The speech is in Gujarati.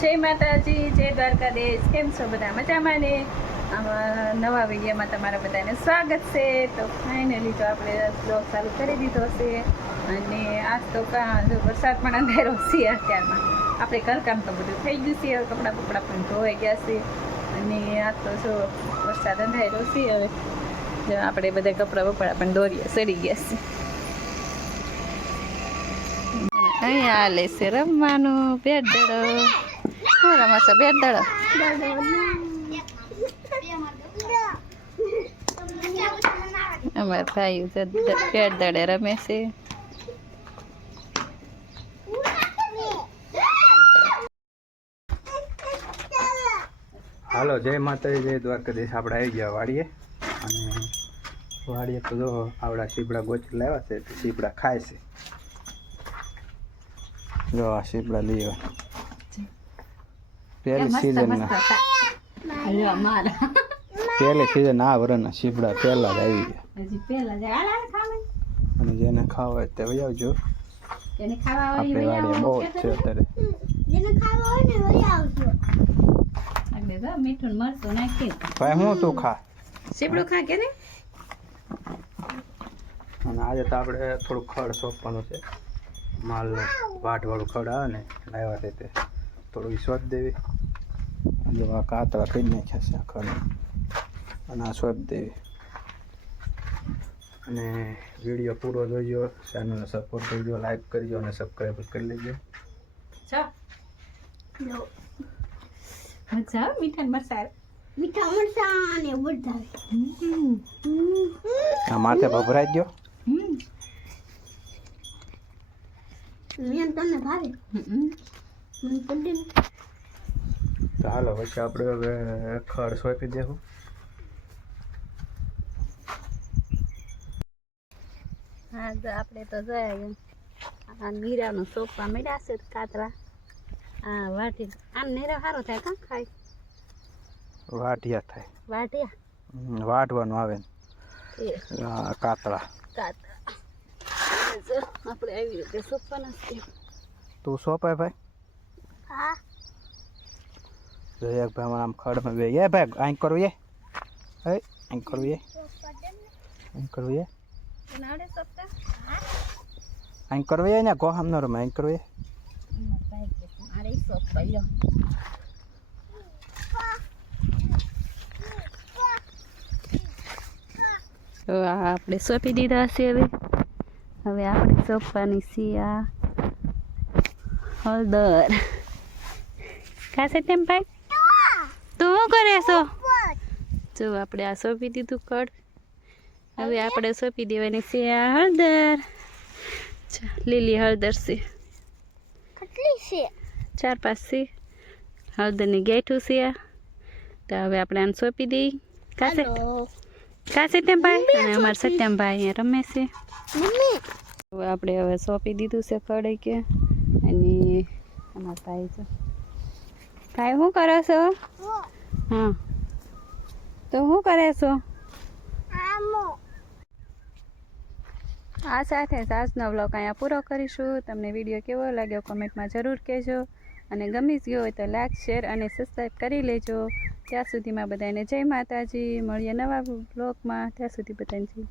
જય માતાજી, જય દ્વારકાધીશ. કેમ છો બધા? મજામાં ને? આમાં નવા વિડીયોમાં તમારા બધાને સ્વાગત છે. તો ફાઇનલી તો આપણે બ્લોગ ચાલુ કરી દીધો છે અને આજ તો વરસાદ પણ અંધારો છે. અત્યારમાં આપણે ઘરકામ તો બધું થઈ ગયું છે. હવે કપડાં બપડા પણ ધોવાઈ ગયા છે અને આજ તો જો વરસાદ અંધારો છે. હવે જો આપણે બધા કપડાં બપડા પણ દોરીએ સડી ગયા છે. અહીંયા હાલે છે રમવાનું. બેટ દડો શું રમાશે? બેટ દડો. અમારા ભાઈ બેટ દડે રમે છે. હાલો, જય માતાજી, જય દ્વારકાધીશ. આપણે આવી ગયા વાડીએ અને વાડીએ તો જો આવડા સીપડા ગોચર લાવ્યા છે તો સીપડા ખાય છે. જો આ સીપડા લઈ પહેલી સીઝન આ વરના સીપડા પહેલા જ આવી ગયા અને જેને ખાવા હોય તે વહી આવજો. આપણે વાડીએ બહુ જ છે અત્યારે. મીઠું મરચું નાખી ભાઈ હું તું ખા સીપડું ખા કે નહીં. અને આજે તો આપણે થોડુંક ખડ સોંપવાનું છે. માલ વાટવાળું ખડ આવે ને લાવ્યા છે તે થોડું સ્વચ્છ દેવી. જો આ કાતરા કરી નાખ્યા છે આ ખડ અને આ સ્વચ્છ દેવી. અને વિડીયો પૂરો જોઈજો, ચેનલને સપોર્ટ કરજો, લાઈક કરજો અને સબસ્ક્રાઈબ કરી લેજો. મજા મીઠા મરચા ને બધા આ માથે ભભરાઈ ગયો. તો હાલો પછી આપણે હવે ખડ સોંપી દેવું. હા તો આપણે તો જાય આ નીરાનું સોંપવા મળ્યા છે કાતરા. આ વાટી આમ નીરા સારો થાય કાં ખાય વાટિયા થાય. વાટિયા વાટવાનું આવે ને કાતરા. આપણે આવી રીતે સોંપવાના છે. તું સોંપાય ભાઈ. હા જો એક ભાઈ આમ ખડમાં બે એ ભાઈ અહીં કરવું એ અહીં કરવું એ અહીં કરવું એ અહીં કરવું એ ને ગોહામ ન રમે અહીં કરવું એ. તો આપણે સોંપી દીધા છે. હવે આપણે સોંપવાની છે આ હળદર. ખાશે તેમ ભાઈ તું શું કરે છો? જો આપણે આ સોંપી દીધું ખડ. હવે આપણે સોંપી દેવાની છે આ હળદર. લીલી હળદર છે. કેટલી છે? 4-5 છે. હળદરની ગેઠું છે. તો હવે આપણે આને સોંપી દઈએ. કાશે તેમ ભાઈ અને અમારા સત્યમ ભાઈ અહીંયા રમે છે. આપણે હવે સોંપી દીધું છે ખડ કે અને અમારા ભાઈ છે. ભાઈ શું કરો છો? હા તો શું કરે છો? આ સાથે આજનો વ્લોગ અહીંયા પૂરો કરીશું. તમને વિડીયો કેવો લાગ્યો કોમેન્ટમાં જરૂર કહેજો અને ગમી ગયો હોય તો લાઈક, શેર અને સબસ્ક્રાઈબ કરી લેજો. ત્યાં સુધીમાં બધાને જય માતાજી. મળીએ નવા વ્લોગમાં. ત્યાં સુધી બધાને જય.